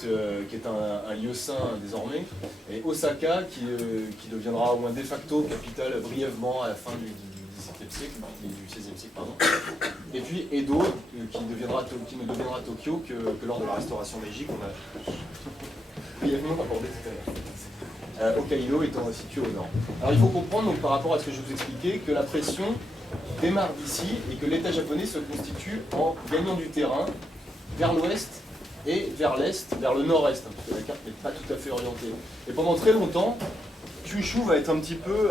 qui est un lieu saint désormais, et Osaka qui deviendra au moins de facto capitale brièvement à la fin du XVIIe siècle, du XVIe siècle, pardon. Et puis Edo qui ne deviendra Tokyo que lors de la restauration Meiji qu'on a brièvement abordé tout à l'heure. Hokkaido étant situé au nord. Alors il faut comprendre donc, par rapport à ce que je vous expliquais que la pression démarre d'ici et que l'État japonais se constitue en gagnant du terrain vers l'ouest et vers l'est, vers le nord-est, parce que la carte n'est pas tout à fait orientée. Et pendant très longtemps, Kyushu va être un petit peu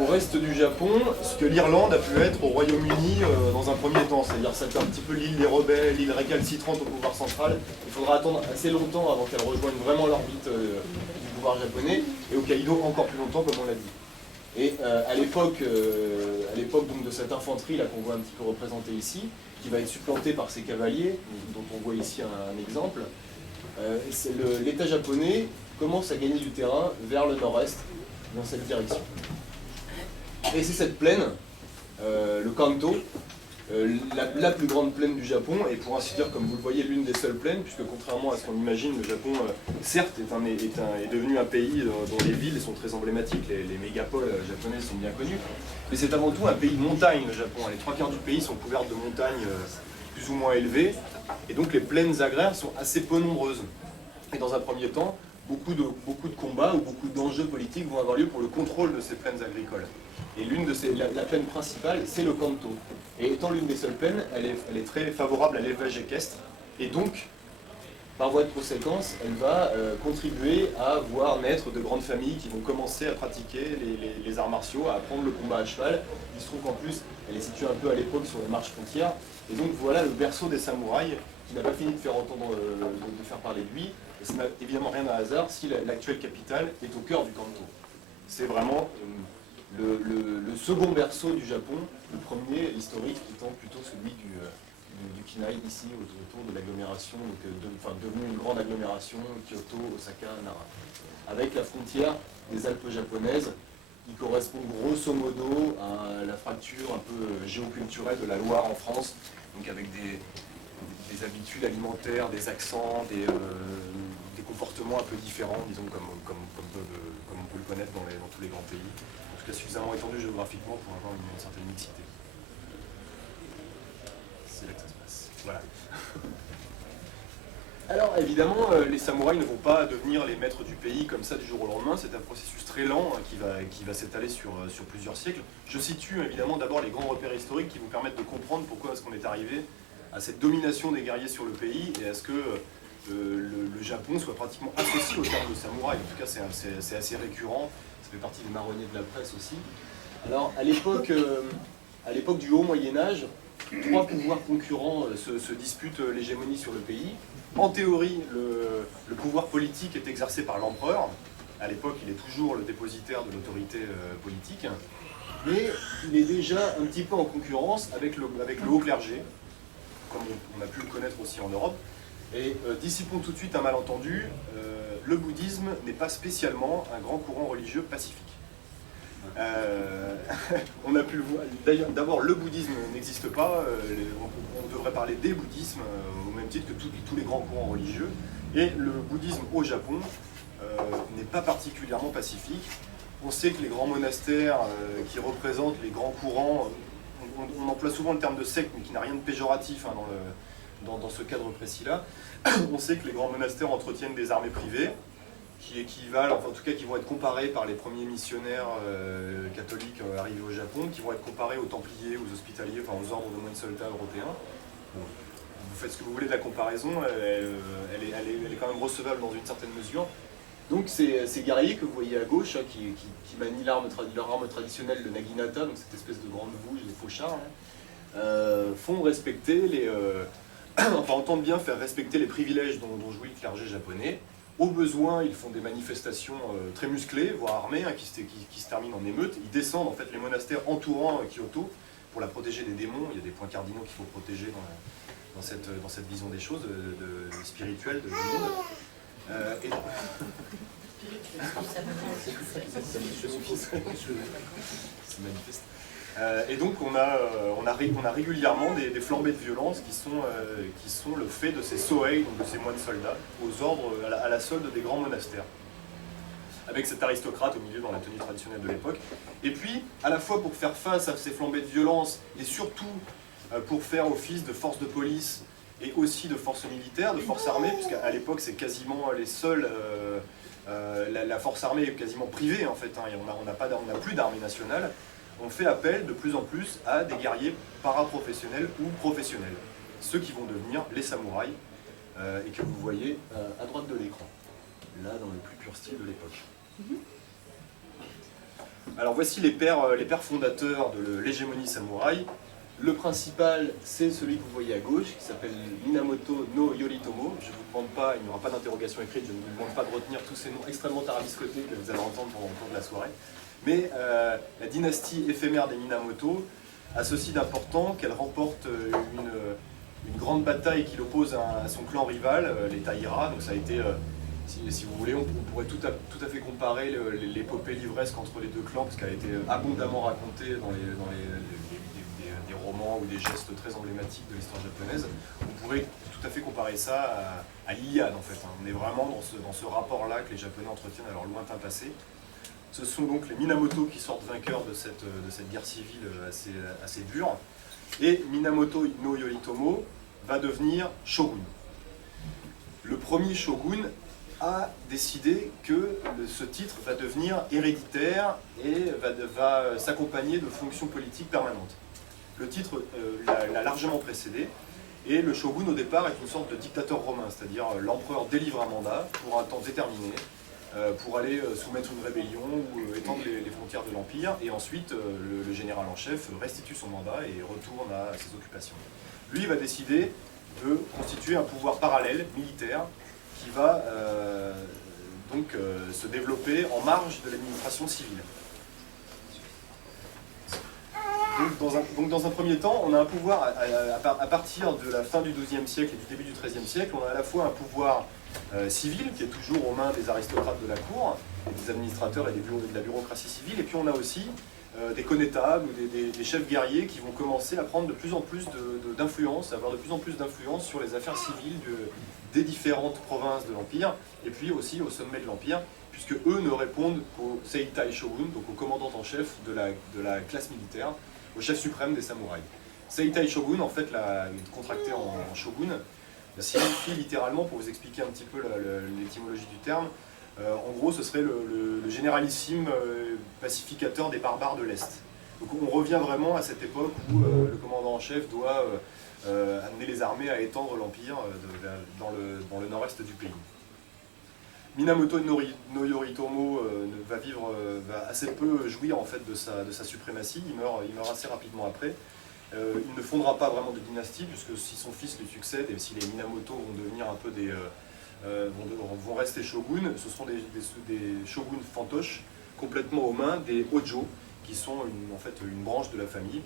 au reste du Japon, ce que l'Irlande a pu être au Royaume-Uni dans un premier temps. C'est-à-dire c'était un petit peu l'île des rebelles, l'île récalcitrante au pouvoir central. Il faudra attendre assez longtemps avant qu'elle rejoigne vraiment l'orbite du pouvoir japonais, et Hokkaido encore plus longtemps, comme on l'a dit. Et à l'époque donc de cette infanterie là qu'on voit un petit peu représentée ici, qui va être supplantée par ces cavaliers, dont on voit ici un exemple, l'État japonais commence à gagner du terrain vers le nord-est, dans cette direction. Et c'est cette plaine, le Kanto, la plus grande plaine du Japon, et pour ainsi dire, comme vous le voyez, l'une des seules plaines, puisque contrairement à ce qu'on imagine, le Japon, certes, est devenu un pays dont les villes sont très emblématiques, les mégapoles japonaises sont bien connues, mais c'est avant tout un pays de montagne, le Japon. Les 3/4 du pays sont couverts de montagnes plus ou moins élevées, et donc les plaines agraires sont assez peu nombreuses. Et dans un premier temps, beaucoup de combats ou beaucoup d'enjeux politiques vont avoir lieu pour le contrôle de ces plaines agricoles. Et la plaine principale, c'est le Kanto. Et étant l'une des seules plaines, elle est très favorable à l'élevage équestre. Et donc, par voie de conséquence, elle va contribuer à voir naître de grandes familles qui vont commencer à pratiquer les arts martiaux, à apprendre le combat à cheval. Il se trouve qu'en plus, elle est située un peu à l'époque sur les marches frontières. Et donc voilà le berceau des samouraïs, qui n'a pas fini de faire parler de lui. Et ça n'a évidemment rien à hasard si l'actuelle capitale est au cœur du Kanto. C'est vraiment le second berceau du Japon, le premier historique étant plutôt celui du Kinai, ici, autour de l'agglomération, devenue une grande agglomération, Kyoto, Osaka, Nara. Avec la frontière des Alpes japonaises, qui correspond grosso modo à la fracture un peu géoculturelle de la Loire en France, donc avec des habitudes alimentaires, des accents, des comportements un peu différents, disons, comme on peut le connaître dans tous les grands pays. En tout cas, suffisamment étendu géographiquement pour avoir une certaine mixité. C'est là que ça se passe. Voilà. Alors, évidemment, les samouraïs ne vont pas devenir les maîtres du pays comme ça du jour au lendemain. C'est un processus très lent qui va s'étaler sur plusieurs siècles. Je situe évidemment d'abord les grands repères historiques qui vous permettent de comprendre pourquoi est-ce qu'on est arrivé à cette domination des guerriers sur le pays et à ce que le Japon soit pratiquement associé au terme de samouraï. En tout cas, c'est assez récurrent. Ça fait partie des marronniers de la presse aussi. Alors, à l'époque du Haut Moyen-Âge, 3 pouvoirs concurrents se disputent l'hégémonie sur le pays. En théorie, le pouvoir politique est exercé par l'empereur. À l'époque, il est toujours le dépositaire de l'autorité politique. Mais il est déjà un petit peu en concurrence avec le haut clergé, comme on a pu le connaître aussi en Europe. Et dissipons tout de suite un malentendu, le bouddhisme n'est pas spécialement un grand courant religieux pacifique. On a pu le voir. D'ailleurs, d'abord, le bouddhisme n'existe pas. On devrait parler des bouddhismes au même titre que tous les grands courants religieux. Et le bouddhisme au Japon n'est pas particulièrement pacifique. On sait que les grands monastères qui représentent les grands courants, on emploie souvent le terme de secte, mais qui n'a rien de péjoratif hein, dans ce cadre précis-là. On sait que les grands monastères entretiennent des armées privées, qui équivalent, enfin en tout cas qui vont être comparés par les premiers missionnaires catholiques arrivés au Japon, qui vont être comparés aux Templiers, aux Hospitaliers, enfin aux ordres de moines soldats européens. Bon, vous faites ce que vous voulez de la comparaison, elle est quand même recevable dans une certaine mesure. Donc ces guerriers que vous voyez à gauche, hein, qui manient leur arme traditionnelle, le naginata, donc cette espèce de grande bouche, des fauchards, font respecter enfin entendent bien faire respecter les privilèges dont jouit le clergé japonais. Au besoin, ils font des manifestations très musclées, voire armées, hein, qui se terminent en émeute. Ils descendent en fait les monastères entourant Kyoto pour la protéger des démons. Il y a des points cardinaux qu'il faut protéger dans cette vision des choses, spirituelles du monde. C'est manifeste. Et donc on a régulièrement des flambées de violence qui sont le fait de ces sohei, donc de ces moines soldats, aux ordres, à la solde des grands monastères, avec cet aristocrate au milieu dans la tenue traditionnelle de l'époque. Et puis, à la fois pour faire face à ces flambées de violence, et surtout pour faire office de force de police, et aussi de force militaire, de force armée, puisqu'à l'époque c'est quasiment les seuls... la force armée est quasiment privée en fait, hein, et on n'a plus d'armée nationale. On fait appel de plus en plus à des guerriers paraprofessionnels ou professionnels, ceux qui vont devenir les samouraïs, et que vous voyez à droite de l'écran, là dans le plus pur style de l'époque. Alors voici les pères fondateurs de l'hégémonie samouraï. Le principal, c'est celui que vous voyez à gauche, qui s'appelle Minamoto no Yoritomo. Je ne vous demande pas, il n'y aura pas d'interrogation écrite, je ne vous demande pas de retenir tous ces noms extrêmement tarabiscotés que vous allez entendre pendant le cours de la soirée. Mais la dynastie éphémère des Minamoto a ceci d'important qu'elle remporte une grande bataille qui l'oppose à son clan rival, les Taira. Donc ça a été, si vous voulez, on pourrait tout à fait comparer l'épopée livresque entre les deux clans, parce qu'elle a été abondamment racontée dans des romans ou des gestes très emblématiques de l'histoire japonaise. On pourrait tout à fait comparer ça à l'Iliade en fait. On est vraiment dans ce rapport-là que les Japonais entretiennent à leur lointain passé. Ce sont donc les Minamoto qui sortent vainqueurs de cette guerre civile assez dure. Et Minamoto no Yoritomo va devenir shogun. Le premier shogun a décidé que ce titre va devenir héréditaire et va s'accompagner de fonctions politiques permanentes. Le titre l'a largement précédé, et le shogun au départ est une sorte de dictateur romain, c'est-à-dire l'empereur délivre un mandat pour un temps déterminé, pour aller soumettre une rébellion ou étendre les frontières de l'Empire, et ensuite le général en chef restitue son mandat et retourne à ses occupations. Lui va décider de constituer un pouvoir parallèle, militaire, qui va se développer en marge de l'administration civile. Donc dans un premier temps, on a un pouvoir, à partir de la fin du XIIe siècle et du début du XIIIe siècle, on a à la fois un pouvoir civil, qui est toujours aux mains des aristocrates de la cour, des administrateurs et de la bureaucratie civile, et puis on a aussi des connétables ou des chefs guerriers qui vont commencer à prendre de plus en plus d'influence, à avoir de plus en plus d'influence sur les affaires civiles des différentes provinces de l'Empire, et puis aussi au sommet de l'Empire, puisque eux ne répondent qu'au Seitai Shogun, donc au commandant en chef de la classe militaire, au chef suprême des samouraïs. Seitai Shogun, en fait, contracté en shogun, signifie littéralement, pour vous expliquer un petit peu l'étymologie du terme, en gros ce serait le généralissime pacificateur des barbares de l'Est. Donc on revient vraiment à cette époque où le commandant en chef doit amener les armées à étendre l'Empire dans le nord-est du pays. Minamoto no Yoritomo va assez peu jouir en fait de sa suprématie, il meurt assez rapidement après. Il ne fondera pas vraiment de dynastie, puisque si son fils lui succède, et si les Minamoto vont devenir un peu vont rester shoguns, ce seront des shoguns fantoches, complètement aux mains des Hojo, qui sont en fait une branche de la famille.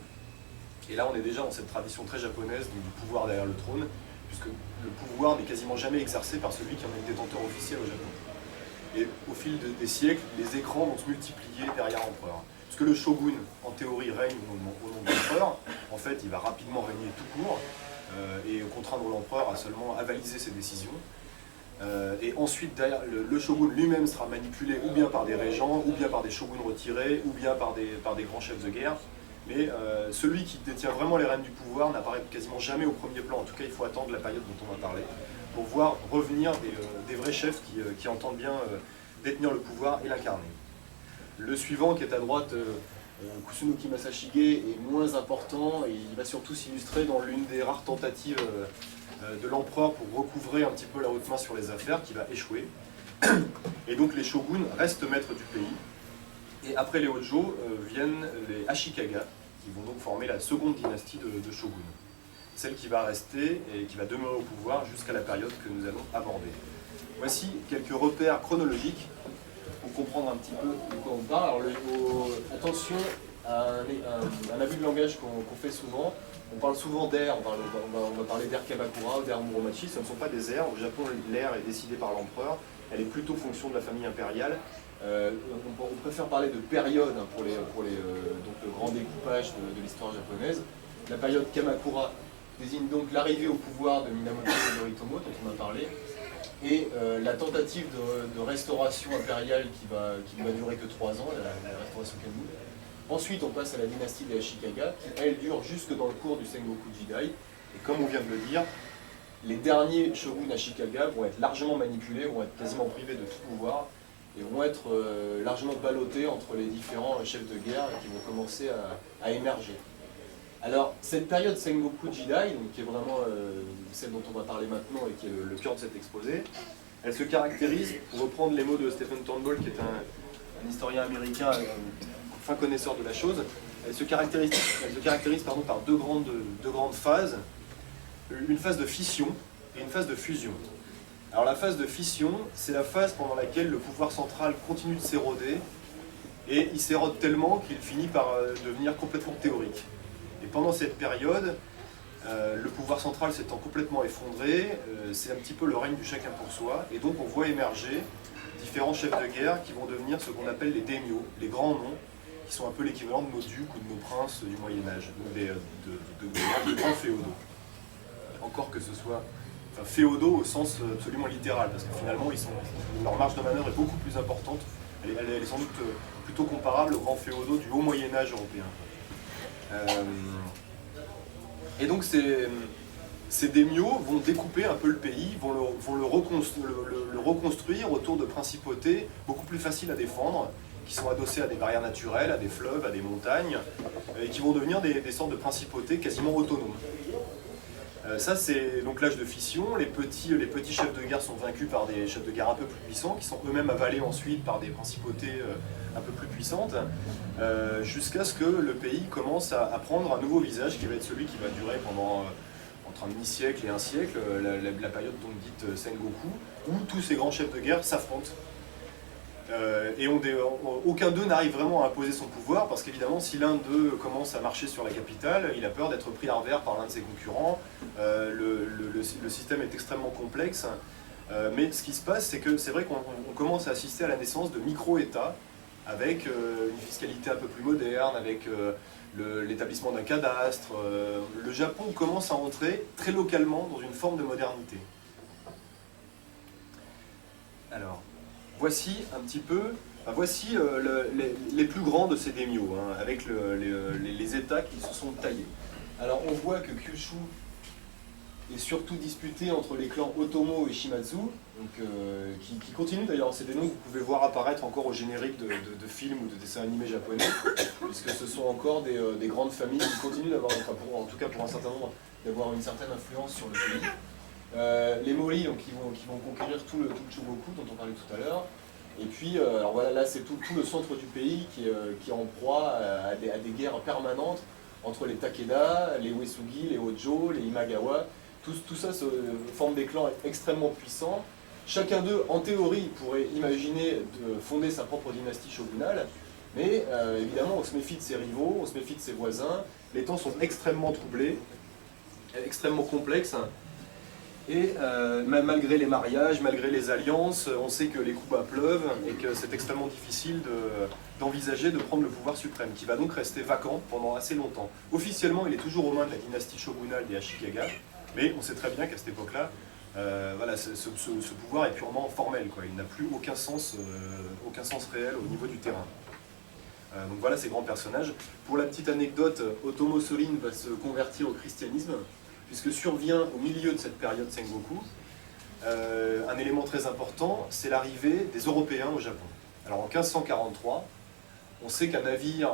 Et là on est déjà dans cette tradition très japonaise du pouvoir derrière le trône, puisque le pouvoir n'est quasiment jamais exercé par celui qui en est le détenteur officiel au Japon. Et au fil des siècles, les écrans vont se multiplier derrière l'empereur. Puisque le shogun, en théorie, règne au nom de l'empereur, en fait, il va rapidement régner tout court et contraindre l'empereur à seulement avaliser ses décisions. Et ensuite, derrière, le shogun lui-même sera manipulé ou bien par des régents, ou bien par des shoguns retirés, ou bien par des grands chefs de guerre. Mais celui qui détient vraiment les rênes du pouvoir n'apparaît quasiment jamais au premier plan. En tout cas, il faut attendre la période dont on va parler pour voir revenir des vrais chefs qui entendent bien détenir le pouvoir et l'incarner. Le suivant, qui est à droite, Kusunoki Masashige, est moins important et il va surtout s'illustrer dans l'une des rares tentatives de l'empereur pour recouvrer un petit peu la haute main sur les affaires, qui va échouer. Et donc les shoguns restent maîtres du pays. Et après les Hojo viennent les Ashikaga, qui vont donc former la seconde dynastie de shoguns. Celle qui va rester et qui va demeurer au pouvoir jusqu'à la période que nous allons aborder. Voici quelques repères chronologiques pour comprendre un petit peu de quoi on parle. Alors attention à un abus de langage qu'on fait souvent. On parle souvent d'air, on va parler d'air Kamakura ou d'air Muromachi, Ce ne sont pas des airs. Au Japon, l'air est décidé par l'empereur. Elle est plutôt fonction de la famille impériale. on préfère parler de période hein, pour donc le grand découpage de l'histoire japonaise. La période Kamakura désigne donc l'arrivée au pouvoir de Minamoto Yoritomo, dont on a parlé, et la tentative de restauration impériale qui ne va durer que 3 ans, la restauration Kanmu. Ensuite, on passe à la dynastie des Ashikaga, qui elle dure jusque dans le cours du Sengoku Jidai. Et comme on vient de le dire, Les derniers shoguns Ashikaga vont être largement manipulés, vont être quasiment privés de tout pouvoir, et vont être largement ballottés entre les différents chefs de guerre qui vont commencer à émerger. Alors, cette période Sengoku Jidai, donc, qui est vraiment celle dont on va parler maintenant et qui est le cœur de cet exposé, elle se caractérise, pour reprendre les mots de Stephen Turnbull, qui est un historien américain fin connaisseur de la chose, elle se caractérise par deux grandes phases, une phase de fission et une phase de fusion. Alors la phase de fission, c'est la phase pendant laquelle le pouvoir central continue de s'éroder, et il s'érode tellement qu'il finit par devenir complètement théorique. Et pendant cette période, le pouvoir central s'étant complètement effondré, c'est un petit peu le règne du chacun pour soi, et donc on voit émerger différents chefs de guerre qui vont devenir ce qu'on appelle les daimyo, les grands noms, qui sont un peu l'équivalent de nos ducs ou de nos princes du Moyen-Âge, donc de grands féodaux. Encore que ce soit féodaux au sens absolument littéral, parce que finalement leur marge de manœuvre est beaucoup plus importante, elle est sans doute plutôt comparable aux grands féodaux du haut Moyen-Âge européen. Et donc ces daimyos vont découper un peu le pays, vont le reconstruire autour de principautés beaucoup plus faciles à défendre, qui sont adossées à des barrières naturelles, à des fleuves, à des montagnes, et qui vont devenir des sortes de principautés quasiment autonomes. Ça c'est donc l'âge de fission, les petits chefs de guerre sont vaincus par des chefs de guerre un peu plus puissants, qui sont eux-mêmes avalés ensuite par des principautés un peu plus puissantes, jusqu'à ce que le pays commence à prendre un nouveau visage, qui va être celui qui va durer pendant entre un demi-siècle et un siècle, la période donc dite Sengoku, où tous ces grands chefs de guerre s'affrontent. Et aucun d'eux n'arrive vraiment à imposer son pouvoir, parce qu'évidemment, si l'un d'eux commence à marcher sur la capitale, il a peur d'être pris à revers par l'un de ses concurrents. Le système est extrêmement complexe. Mais ce qui se passe, c'est que c'est vrai qu'on commence à assister à la naissance de micro-États, avec une fiscalité un peu plus moderne, avec l'établissement d'un cadastre. Le Japon commence à entrer très localement dans une forme de modernité. Alors, voici un petit peu, voici les plus grands de ces daimyos, hein, avec les états qui se sont taillés. Alors on voit que Kyushu est surtout disputé entre les clans Otomo et Shimazu, donc, qui continuent d'ailleurs, c'est des noms que vous pouvez voir apparaître encore au générique de films ou de dessins animés japonais, puisque ce sont encore des grandes familles qui continuent d'avoir, en tout cas pour un certain nombre, d'avoir une certaine influence sur le pays. Les Mori donc, qui vont conquérir tout le Chugoku dont on parlait tout à l'heure. Et puis, alors voilà, là c'est tout le centre du pays qui est en proie à des guerres permanentes entre les Takeda, les Uesugi, les Hojo, les Imagawa. Tout ça forme des clans extrêmement puissants. Chacun d'eux, en théorie, pourrait imaginer de fonder sa propre dynastie shogunale, mais évidemment, on se méfie de ses rivaux, on se méfie de ses voisins. Les temps sont extrêmement troublés, extrêmement complexes. Et malgré les mariages, malgré les alliances, on sait que les coups bas pleuvent et que c'est extrêmement difficile d'envisager de prendre le pouvoir suprême, qui va donc rester vacant pendant assez longtemps. Officiellement, il est toujours aux mains de la dynastie shogunale des Ashikaga, mais on sait très bien qu'à cette époque-là, voilà, ce pouvoir est purement formel, quoi. Il n'a plus aucun sens réel au niveau du terrain. Donc voilà ces grands personnages. Pour la petite anecdote, Otomo Sorin va se convertir au christianisme, puisque survient au milieu de cette période Sengoku un élément très important, c'est l'arrivée des Européens au Japon. Alors en 1543, on sait qu'un navire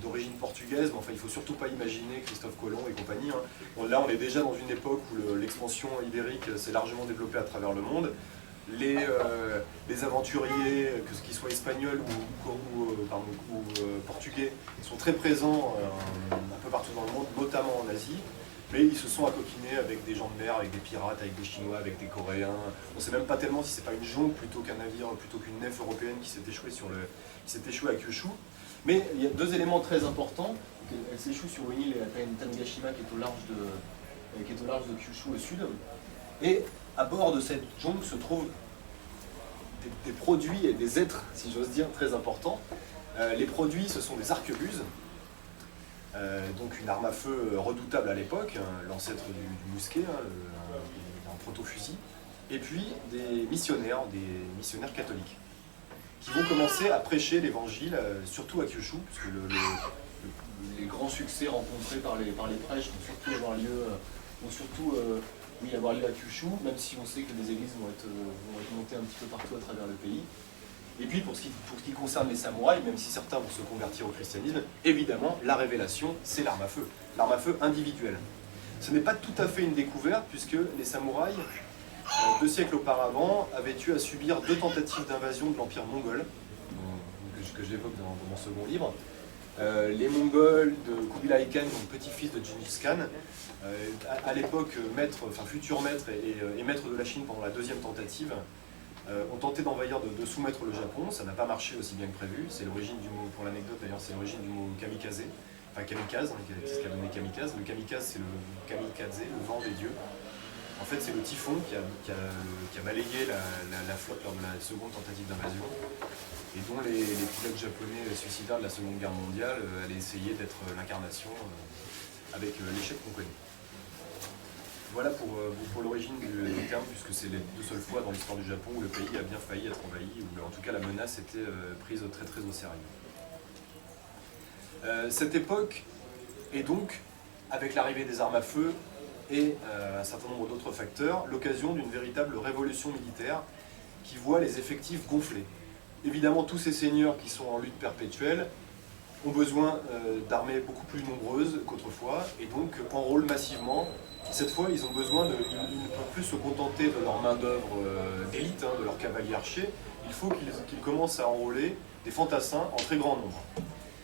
d'origine portugaise, mais enfin il ne faut surtout pas imaginer Christophe Colomb et compagnie, hein. Bon, là on est déjà dans une époque où l'expansion ibérique s'est largement développée à travers le monde. Les aventuriers, que ce qu'ils soient espagnols ou portugais, sont très présents un peu partout dans le monde, notamment en Asie. Mais ils se sont accoquinés avec des gens de mer, avec des pirates, avec des Chinois, avec des Coréens. On ne sait même pas tellement si c'est pas une jonque plutôt qu'un navire, plutôt qu'une nef européenne qui s'est échouée à Kyushu. Mais il y a deux éléments très importants. Elle s'échoue sur une île, Tanegashima, qui est au large de Kyushu au sud. Et à bord de cette jungle se trouvent des produits et des êtres, si j'ose dire, très importants. Les produits, ce sont des arquebuses, donc une arme à feu redoutable à l'époque, l'ancêtre du mousquet, un proto-fusil, et puis des missionnaires catholiques, qui vont commencer à prêcher l'évangile, surtout à Kyushu, puisque les grands succès rencontrés par les prêches vont surtout avoir lieu à Kyushu, même si on sait que des églises vont être montées un petit peu partout à travers le pays. Et puis pour ce qui concerne les samouraïs, même si certains vont se convertir au christianisme, évidemment, la révélation, c'est l'arme à feu individuelle. Ce n'est pas tout à fait une découverte, puisque les samouraïs, 2 siècles auparavant, avaient eu à subir 2 tentatives d'invasion de l'Empire mongol, que j'évoque dans mon second livre. Les Mongols de Kubilai Khan, donc petit-fils de Gengis Khan, à l'époque futur maître et maître de la Chine pendant la 2e tentative, ont tenté d'envahir, de soumettre le Japon. Ça n'a pas marché aussi bien que prévu. C'est l'origine du mot, pour l'anecdote d'ailleurs, c'est l'origine du mot kamikaze, enfin kamikaze, c'est ce qu'a donné kamikaze. Le kamikaze, c'est le kamikaze, le vent des dieux. En fait, c'est le typhon qui a balayé la flotte lors de la 2e tentative d'invasion, et dont les pilotes japonais suicidaires de la 2e Guerre mondiale allaient essayer d'être l'incarnation avec l'échec qu'on connaît. Voilà pour l'origine du terme, puisque c'est les 2 seules fois dans l'histoire du Japon où le pays a bien failli être envahi, où en tout cas la menace était prise très très au sérieux. Cette époque est donc, avec l'arrivée des armes à feu et un certain nombre d'autres facteurs, l'occasion d'une véritable révolution militaire qui voit les effectifs gonfler. Évidemment, tous ces seigneurs qui sont en lutte perpétuelle ont besoin d'armées beaucoup plus nombreuses qu'autrefois, et donc enrôlent massivement. Cette fois, ils ont besoin ils ne peuvent plus se contenter de leur main-d'œuvre d'élite, de leurs cavaliers archers. Il faut qu'ils commencent à enrôler des fantassins en très grand nombre.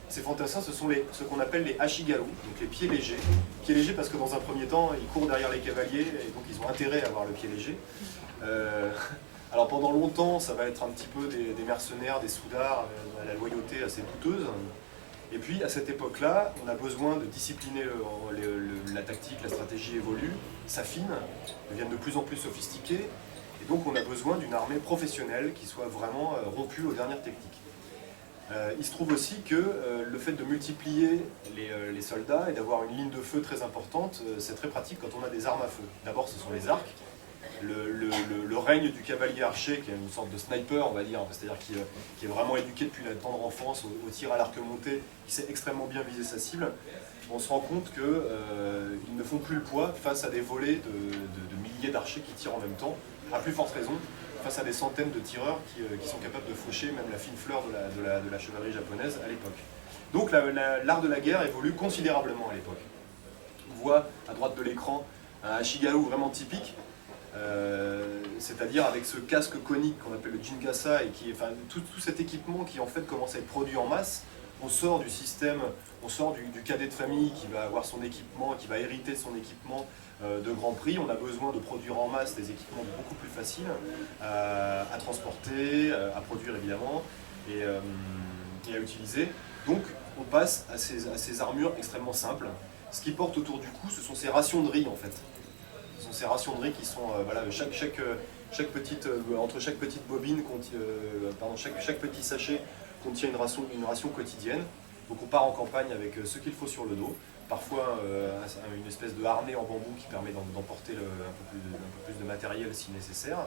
Ces fantassins, ce sont ce qu'on appelle les ashigaru, donc les pieds légers. Pieds légers parce que dans un premier temps, ils courent derrière les cavaliers, et donc ils ont intérêt à avoir le pied léger. Alors pendant longtemps, ça va être un petit peu des mercenaires, des soudards, à la loyauté assez douteuse. Et puis à cette époque-là, on a besoin de discipliner la tactique, la stratégie évolue, s'affine, deviennent de plus en plus sophistiquées, et donc on a besoin d'une armée professionnelle qui soit vraiment rompue aux dernières techniques. Il se trouve aussi que le fait de multiplier les soldats et d'avoir une ligne de feu très importante, c'est très pratique quand on a des armes à feu. D'abord, ce sont les arcs. Le règne du cavalier archer, qui est une sorte de sniper, on va dire, c'est-à-dire qui est vraiment éduqué depuis la tendre enfance au tir à l'arc monté, qui sait extrêmement bien viser sa cible, on se rend compte qu'ils ne font plus le poids face à des volées de milliers d'archers qui tirent en même temps, à plus forte raison, face à des centaines de tireurs qui sont capables de faucher même la fine fleur de la chevalerie japonaise à l'époque. Donc l'art de la guerre évolue considérablement à l'époque. On voit à droite de l'écran un ashigaru vraiment typique, c'est-à-dire avec ce casque conique qu'on appelle le jingasa, et tout cet équipement qui en fait commence à être produit en masse. On sort du système, on sort du cadet de famille qui va avoir son équipement, qui va hériter de son équipement de grand prix. On a besoin de produire en masse des équipements beaucoup plus faciles à transporter, à produire évidemment, et à utiliser. Donc on passe à ces armures extrêmement simples. Ce qui porte autour du cou, ce sont ces rations de riz en fait. Ce sont ces rations de riz qui sont, entre chaque petite bobine, chaque petit sachet contient une ration quotidienne. Donc on part en campagne avec ce qu'il faut sur le dos, parfois une espèce de harnais en bambou qui permet d'emporter un peu plus de matériel si nécessaire.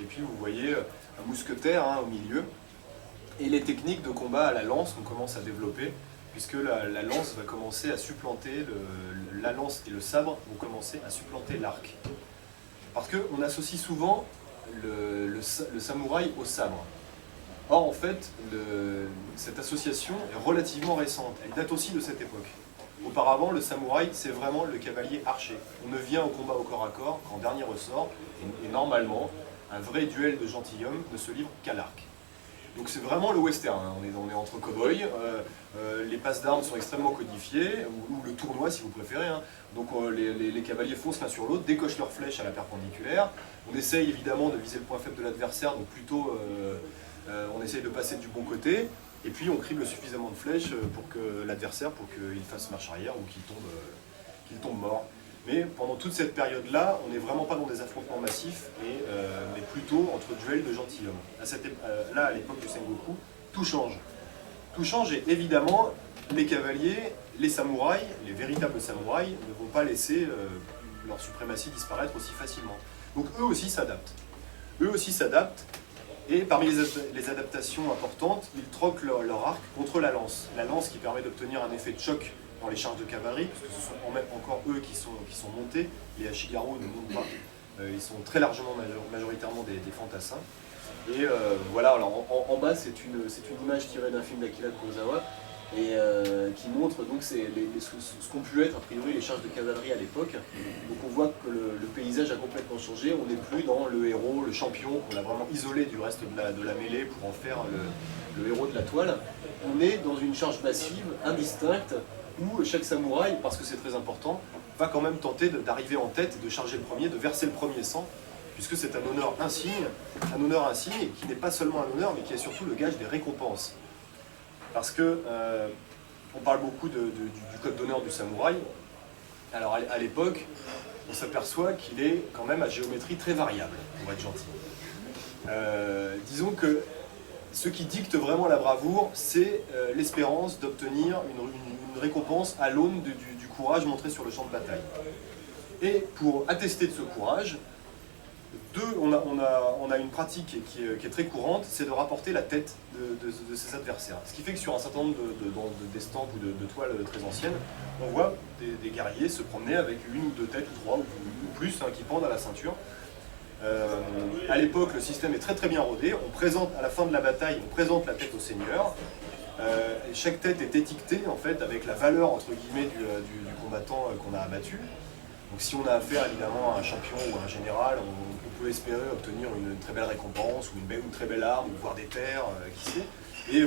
Et puis vous voyez un mousquetaire au milieu. Et les techniques de combat à la lance, on commence à développer, puisque la lance va commencer à supplanter, la lance et le sabre vont commencer à supplanter l'arc. Parce qu'on associe souvent le samouraï au sabre. Or, en fait, cette association est relativement récente. Elle date aussi de cette époque. Auparavant, le samouraï, c'est vraiment le cavalier archer. On ne vient au combat au corps à corps qu'en dernier ressort, et normalement, un vrai duel de gentilhomme ne se livre qu'à l'arc. Donc c'est vraiment le western, on est entre cow-boys, les passes d'armes sont extrêmement codifiées, ou le tournoi si vous préférez. Donc les cavaliers foncent l'un sur l'autre, décochent leurs flèches à la perpendiculaire. On essaye évidemment de viser le point faible de l'adversaire, donc plutôt on essaye de passer du bon côté. Et puis on crible suffisamment de flèches pour que l'adversaire, pour qu'il fasse marche arrière ou qu'il tombe mort. Mais pendant toute cette période-là, on n'est vraiment pas dans des affrontements massifs, mais plutôt entre duels de gentilshommes. Là, à l'époque du Sengoku, tout change. Tout change et évidemment, les cavaliers, les samouraïs, les véritables samouraïs, ne vont pas laisser leur suprématie disparaître aussi facilement. Donc eux aussi s'adaptent. Et parmi les adaptations importantes, ils troquent leur arc contre la lance. La lance qui permet d'obtenir un effet de choc dans les charges de cavalerie, parce que ce sont même encore eux qui sont montés. Les Ashigaru ne montent pas. Ils sont très largement, majoritairement des fantassins. Et voilà, alors en bas, c'est une image tirée d'un film d'Akira Kurosawa, et qui montre donc ce qu'ont pu être a priori les charges de cavalerie à l'époque. Donc on voit que le paysage a complètement changé, on n'est plus dans le héros, le champion, qu'on a vraiment isolé du reste de la mêlée pour en faire le héros de la toile. On est dans une charge massive, indistincte, où chaque samouraï, parce que c'est très important, va quand même tenter d'arriver en tête, de charger le premier, de verser le premier sang, puisque c'est un honneur insigne qui n'est pas seulement un honneur, mais qui est surtout le gage des récompenses. Parce que on parle beaucoup du code d'honneur du samouraï. Alors à l'époque, on s'aperçoit qu'il est quand même à géométrie très variable, pour être gentil. Disons que ce qui dicte vraiment la bravoure, c'est l'espérance d'obtenir une récompense à l'aune du courage montré sur le champ de bataille. Et pour attester de ce courage, on a une pratique qui est très courante, c'est de rapporter la tête de ses adversaires. Ce qui fait que sur un certain nombre d'estampes ou de toiles très anciennes, on voit des guerriers se promener avec une ou deux têtes, ou trois, ou plus, qui pendent à la ceinture. À l'époque, le système est très très bien rodé. On présente, à la fin de la bataille, on présente la tête au seigneur. Et chaque tête est étiquetée en fait, avec la valeur entre guillemets du combattant qu'on a abattu. Donc si on a affaire évidemment à un champion ou à un général, on peut espérer obtenir une très belle récompense, ou une très belle arme, ou voir des terres, qui sait, et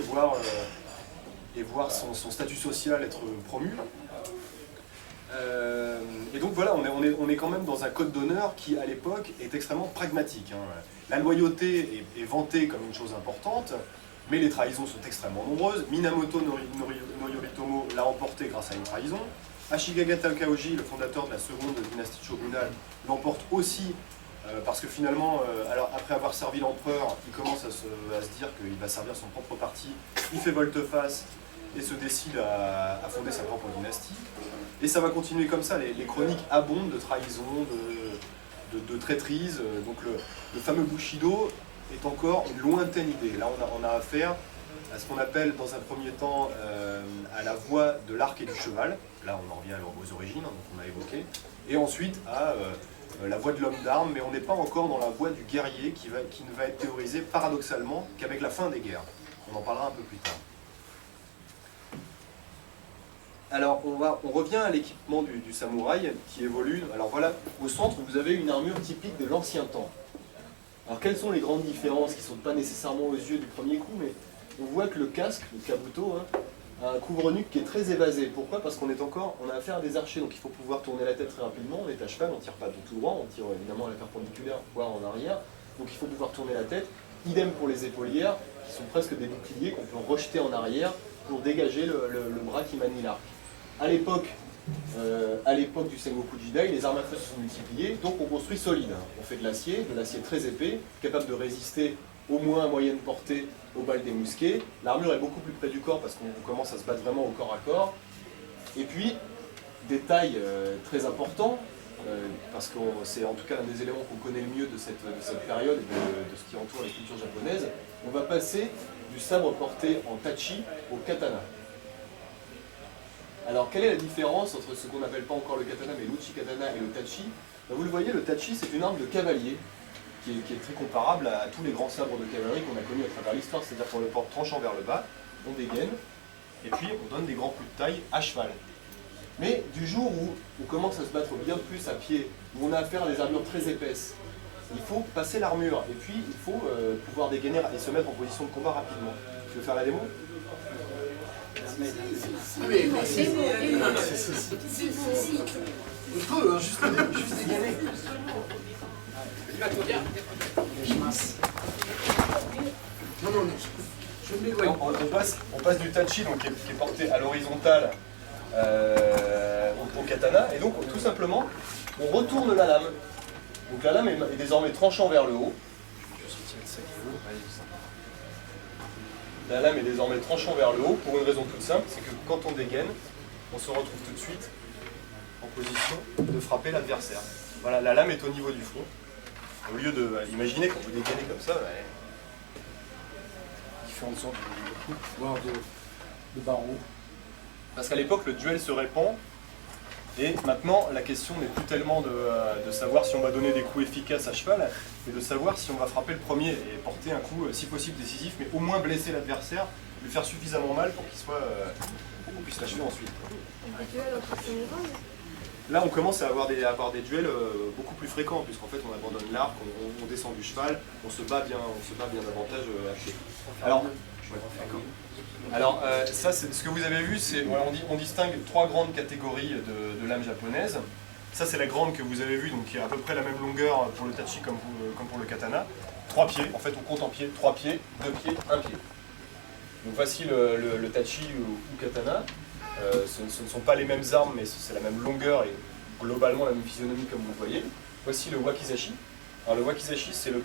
voir son statut social être promu. Et donc voilà, on est quand même dans un code d'honneur qui, à l'époque, est extrêmement pragmatique. La loyauté est vantée comme une chose importante, mais les trahisons sont extrêmement nombreuses. Minamoto no Yoritomo l'a emporté grâce à une trahison. Ashigata Takaoji, le fondateur de la seconde dynastie shogunale, l'emporte aussi parce que finalement, alors après avoir servi l'empereur, il commence à se dire qu'il va servir son propre parti. Il fait volte-face et se décide à fonder sa propre dynastie. Et ça va continuer comme ça. Les chroniques abondent de trahisons, de traîtrises. Donc le fameux Bushido est encore une lointaine idée. Là, on a affaire à ce qu'on appelle dans un premier temps à la voie de l'arc et du cheval. Là, on en revient aux origines, donc on a évoqué. Et ensuite à la voie de l'homme d'armes, mais on n'est pas encore dans la voie du guerrier qui ne va être théorisée paradoxalement qu'avec la fin des guerres. On en parlera un peu plus tard. Alors, on revient à l'équipement du samouraï qui évolue. Alors voilà, au centre, vous avez une armure typique de l'ancien temps. Alors, quelles sont les grandes différences qui ne sont pas nécessairement aux yeux du premier coup, mais on voit que le casque, le kabuto, a un couvre-nuque qui est très évasé. Pourquoi? Parce qu'on a affaire à des archers, donc il faut pouvoir tourner la tête très rapidement. On est à cheval, on ne tire pas tout droit, on tire évidemment à la perpendiculaire, voire en arrière. Donc il faut pouvoir tourner la tête. Idem pour les épaulières, qui sont presque des boucliers qu'on peut rejeter en arrière pour dégager le bras qui manie l'arc. À l'époque du Sengoku Jidai, les armes à feu se sont multipliées, donc on construit solide. On fait de l'acier très épais, capable de résister au moins à moyenne portée aux balles des mousquets. L'armure est beaucoup plus près du corps parce qu'on commence à se battre vraiment au corps à corps. Et puis, détail très important, parce que c'est en tout cas l'un des éléments qu'on connaît le mieux de cette période et de ce qui entoure les cultures japonaises, on va passer du sabre porté en tachi au katana. Alors, quelle est la différence entre ce qu'on n'appelle pas encore le katana, mais l'uchi-katana et le tachi? Vous le voyez, le tachi, c'est une arme de cavalier, qui est très comparable à tous les grands sabres de cavalerie qu'on a connus à travers l'histoire, c'est-à-dire qu'on le porte tranchant vers le bas, on dégaine, et puis on donne des grands coups de taille à cheval. Mais du jour où on commence à se battre bien plus à pied, où on a affaire à des armures très épaisses, il faut passer l'armure, et puis il faut pouvoir dégainer et se mettre en position de combat rapidement. Tu veux faire la démo? Oui, mais c'est bon. On peut, juste dégainer. Non, je m'éloigne. on passe du tachi donc, qui est porté à l'horizontale au katana, et donc tout simplement, on retourne la lame. Donc la lame est désormais tranchant vers le haut. La lame est désormais tranchant vers le haut pour une raison toute simple, c'est que quand on dégaine, on se retrouve tout de suite en position de frapper l'adversaire. Voilà, la lame est au niveau du front. Au lieu de, imaginez quand vous dégainez comme ça, Différentes sortes de coupes, voire de barreaux. parce qu'à l'époque le duel se répand, et maintenant la question n'est plus tellement de savoir si on va donner des coups efficaces à cheval, mais de savoir si on va frapper le premier et porter un coup si possible décisif, mais au moins blesser l'adversaire, lui faire suffisamment mal pour qu'on puisse l'achever ensuite. Des duels entre samouraïs. Là, on commence à avoir des duels beaucoup plus fréquents, puisqu'en fait, on abandonne l'arc, on descend du cheval, on se bat bien davantage à pied. Alors, ça, c'est ce que vous avez vu, on distingue trois grandes catégories de lames japonaises. Ça, c'est la grande que vous avez vue, donc qui a à peu près la même longueur pour le tachi comme pour le katana. 3 pieds, en fait, on compte en pieds, 3 pieds, 2 pieds, 1 pied. Donc voici le tachi ou katana. Ce ne sont pas les mêmes armes, mais c'est la même longueur et globalement la même physionomie comme vous le voyez. Voici le wakizashi. Alors le wakizashi, c'est le